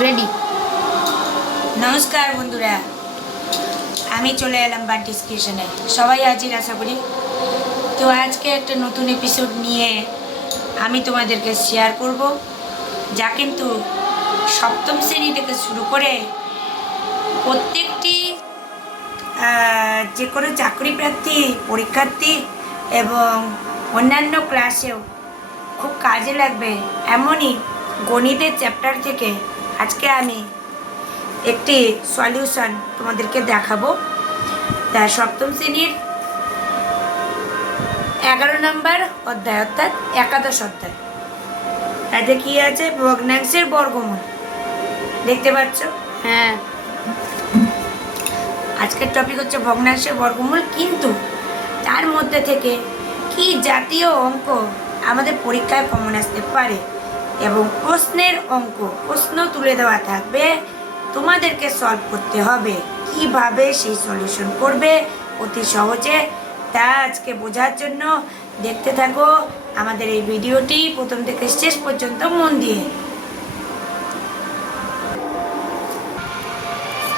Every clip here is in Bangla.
রেডি। নমস্কার বন্ধুরা, আমি চলে এলাম বার ডিসকাশনে। সবাই হাজির আশা করি। তো আজকে একটা নতুন এপিসোড নিয়ে আমি তোমাদেরকে শেয়ার করব, যা কিন্তু সপ্তম শ্রেণী থেকে শুরু করে প্রত্যেকটি যে কোনো চাকরি প্রার্থী, পরীক্ষার্থী এবং অন্যান্য ক্লাসেও খুব কাজে লাগবে এমনই গণিতের চ্যাপ্টার থেকে আজকে আমি একটি সলিউশন তোমাদেরকে দেখাবো। তা সপ্তম শ্রেণীর 11 নম্বর অধ্যায় অর্থাৎ একাদশ অধ্যায়। তাতে কি আছে? ভগ্নাংশের বর্গমূল। দেখতে পাচ্ছ? হ্যাঁ, আজকের টপিক হচ্ছে ভগ্নাংশের বর্গমূল, কিন্তু তার মধ্যে থেকে কি জাতীয় অঙ্ক আমাদের পরীক্ষায় কমন আসতে পারে এবং প্রশ্ন তুলে দেওয়া থাকবে, তোমাদেরকে সলভ করতে হবে। কিভাবে সেই সলিউশন করবে অতি সহজে, তা আজকে বোঝার জন্য দেখতে থাকো আমাদের এই ভিডিওটি প্রথম থেকে শেষ পর্যন্ত মন দিয়ে।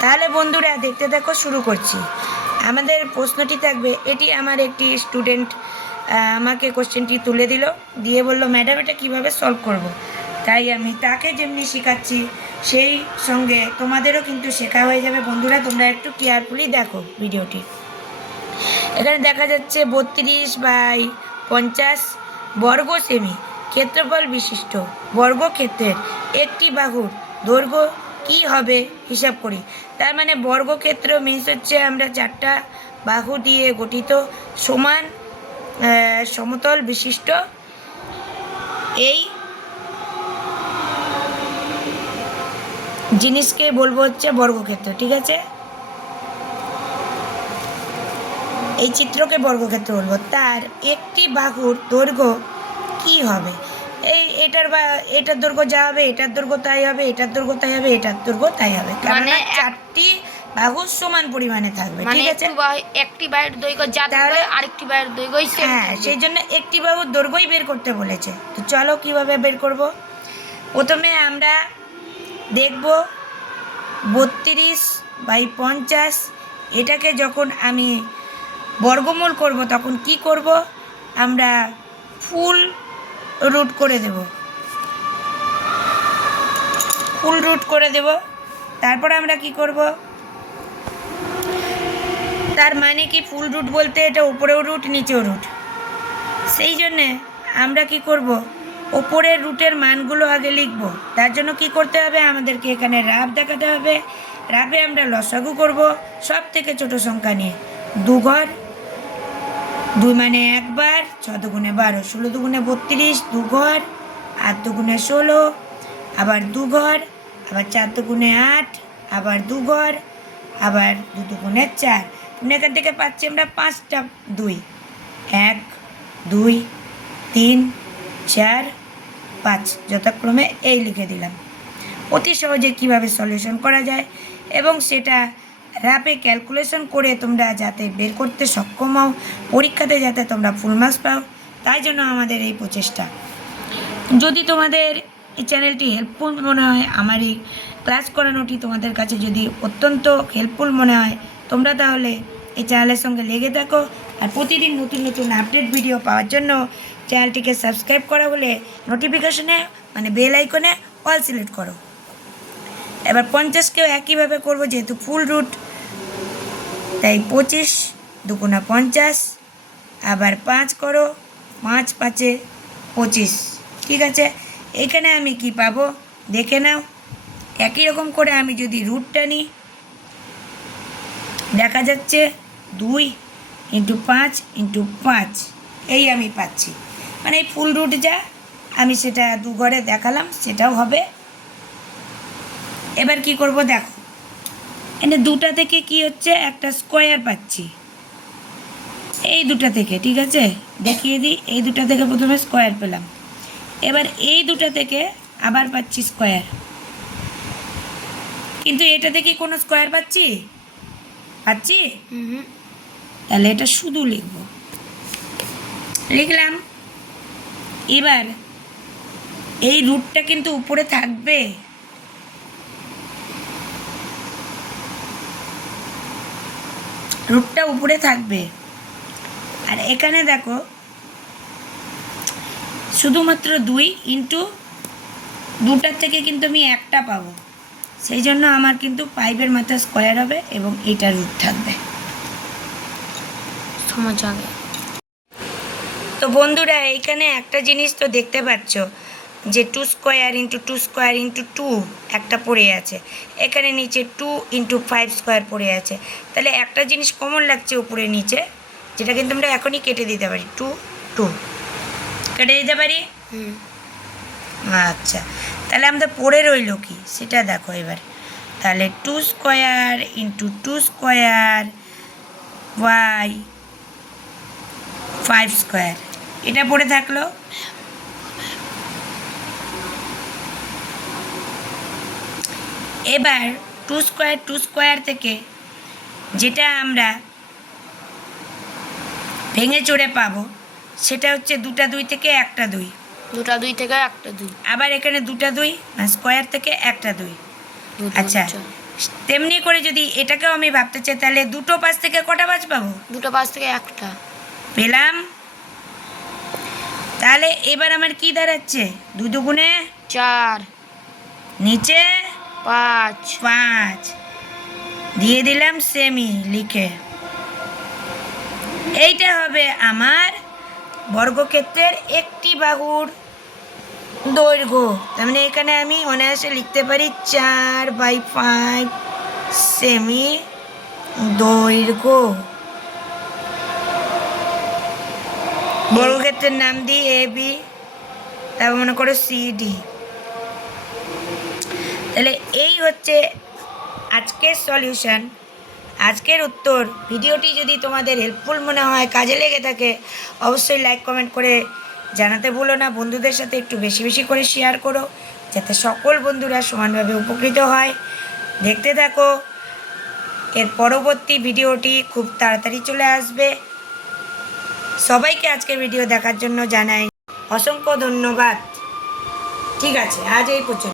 তাহলে বন্ধুরা দেখতে থাকো, শুরু করছি। আমাদের প্রশ্নটি থাকবে, এটি আমার একটি স্টুডেন্ট আমাকে কোশ্চেনটি তুলে দিয়ে বললো, ম্যাডাম এটা কীভাবে সলভ করব। তাই আমি তাকে যেমনি শেখাচ্ছি সেই সঙ্গে তোমাদেরও কিন্তু শেখা হয়ে যাবে। বন্ধুরা তোমরা একটু কেয়ারফুলি দেখো ভিডিওটি। এখানে দেখা যাচ্ছে 32/50 বর্গ সেমি ক্ষেত্রফল বিশিষ্ট বর্গক্ষেত্রের একটি বাহুর দৈর্ঘ্য কি হবে হিসাব করি। তার মানে বর্গক্ষেত্র মিনস হচ্ছে আমরা 4টা বাহু দিয়ে গঠিত সমান সমতল বিশিষ্ট এই জিনিসকে বলবো হচ্ছে বর্গক্ষেত্র। ঠিক আছে, এই চিত্রকে বর্গক্ষেত্র বলবো। তার একটি বাহুর দৈর্ঘ্য কি হবে? এটার দৈর্ঘ্য যা হবে এটার দৈর্ঘ্য তাই হবে, এটার দৈর্ঘ্য তাই হবে, এটার দৈর্ঘ্য তাই হবে। মানে 4টি বাহু সমান পরিমাণে থাকবে। ঠিক আছে, একটি বাহুর দৈর্ঘ্য যা থাকবে আরেকটি বাহুর দৈর্ঘ্যই সেম। হ্যাঁ, সেই জন্য একটি বাহুর দৈর্ঘ্যই বের করতে বলেছে। তো চলো কিভাবে বের করব। প্রথমে আমরা দেখব 32/50 এটাকে যখন আমি বর্গমূল করব তখন কি করব, আমরা ফুল রুট করে দেব। তারপর আমরা কি করব, তার মানে কি ফুল রুট বলতে এটা উপরেও রুট নিচেও রুট। সেই জন্যে আমরা কি করব, ওপরের রুটের মানগুলো আগে লিখব। তার জন্য কি করতে হবে, আমাদেরকে এখানে রাফ দেখাতে হবে। রাফে আমরা লসাগু করব সব থেকে ছোট সংখ্যা নিয়ে। 2 ঘর, 2 মানে একবার, 6 দুগুণে 12, 16 দুগুণে 32, 2 ঘর, 8 দুগুণে 16, আবার 2 ঘর, আবার 4 দুগুণে 8, আবার 2 ঘর, আবার 2 দুগুণে 4। এখান থেকে পাচ্ছি আমরা 5টা 2, 1, 2, 3, 4, 5 যথাক্রমে এই লিখে দিলাম। অতি সহজে কিভাবে সলিউশন করা যায় এবং সেটা রাফে ক্যালকুলেশন করে তোমরা যাতে বের করতে সক্ষম হও, পরীক্ষাতে যাতে তোমরা ফুল মার্কস পাও, তাই জন্য আমাদের এই প্রচেষ্টা। যদি তোমাদের এই চ্যানেলটি হেল্পফুল মনে হয়, আমার এই ক্লাস করানোটি তোমাদের কাছে যদি অত্যন্ত হেল্পফুল মনে হয়, তোমরা তাহলে এই চ্যানেলের সঙ্গে লেগে থাকো। আর প্রতিদিন নতুন নতুন আপডেট ভিডিও পাওয়ার জন্য চ্যানেলটিকে সাবস্ক্রাইব করা বলে নোটিফিকেশনে মানে বেল আইকনে অল সিলেক্ট করো। এবার 50কেও একইভাবে করব, যেহেতু ফুল রুট তাই 25 দুগুণা 50, আবার 5 করো, 5 5 25। ঠিক আছে, এখানে আমি কি পাবো দেখে নাও। একই রকম করে আমি যদি রুটটা নিই, দেখা যাচ্ছে 2 × 5 × 5 এই আমি পাচ্ছি। মানে এই ফুল রুট যা আমি সেটা 2 ঘরে দেখালাম, সেটাও হবে। এবার কি করব দেখো, এখানে 2টা থেকে কি হচ্ছে, একটা স্কোয়ার পাচ্ছি এই 2টা থেকে। ঠিক আছে, দেখিয়ে দিই, এই 2টা থেকে প্রথমে স্কোয়ার পেলাম। এবার এই 2টা থেকে আবার পাচ্ছি স্কোয়ার, কিন্তু এটা থেকে কোনো স্কোয়ার পাচ্ছি? তাহলে এটা শুধু লিখলাম। এবার এই রুটটা কিন্তু উপরে থাকবে, রুটটা উপরে থাকবে। আর এখানে দেখো শুধুমাত্র 2 ইন্টু 2টার থেকে কিন্তু আমি 1টা পাবো, সেই জন্য আমার কিন্তু 5-এর মাথা স্কোয়ার হবে এবং এটা রুট থাকবে। সমাজ আগে তো বন্ধুরা এইখানে একটা জিনিস তো দেখতে পাচ্ছ যে 2 স্কোয়ার ইন্টু 2 স্কোয়ার ইন্টু 2 একটা পড়ে আছে, এখানে নিচে 2 ইন্টু 5 স্কোয়ার পড়ে আছে। তাহলে একটা জিনিস কমন লাগছে উপরে নিচে, যেটা কিন্তু আমরা এখনই কেটে দিতে পারি। 2 2 কেটে দিতে পারি। আচ্ছা, তাহলে আমাদের পড়ে রইল কি সেটা দেখো এবার। তাহলে 2 square into 2 square by 5 square, এটা পড়ে থাকলো। এবার 2 স্কোয়ার থেকে যেটা আমরা ভেঙে চড়ে পাবো সেটা হচ্ছে 2টা 2 থেকে 1টা 2। 2টা 2 থেকে 1টা 2। আবার এখানে 2টা 2 স্কোয়ার থেকে 1টা 2। আচ্ছা, আচ্ছা, তেমনি করে যদি এটাকেও আমি ভাবতে চাই, তাহলে 2টো 5 থেকে কটা 5 পাবো? 2টা 5 থেকে 1টা পেলাম। তাহলে এবার আমার কি দাঁড়াচ্ছে? 2 দুগুণে 4, নিচে 5। 5 দিয়ে দিলাম সেমি লিখে। এইটা হবে আমার বর্গক্ষেত্রের একটি বাহুর দৈর্ঘ্য। তার মানে এখানে আমি অনায়াসে লিখতে পারি 4/5 সেমি দৈর্ঘ্য। বর্গক্ষেত্রের নাম দিই AB, তারপর মনে করো CD। তাহলে এই হচ্ছে আজকের সলিউশন, আজকের উত্তর। ভিডিওটি যদি তোমাদের হেল্পফুল মনে হয়, কাজে লেগে থাকে, অবশ্যই লাইক কমেন্ট করে জানাতে ভুলো না। বন্ধুদের সাথে একটু বেশি বেশি করে শেয়ার করো, যাতে সকল বন্ধুরা সমানভাবে উপকৃত হয়। দেখতে থাকো, এর পরবর্তী ভিডিওটি খুব তাড়াতাড়ি চলে আসবে। সবাইকে আজকের ভিডিও দেখার জন্য জানাই অসংখ্য ধন্যবাদ। ঠিক আছে, আজ এই পর্যন্ত।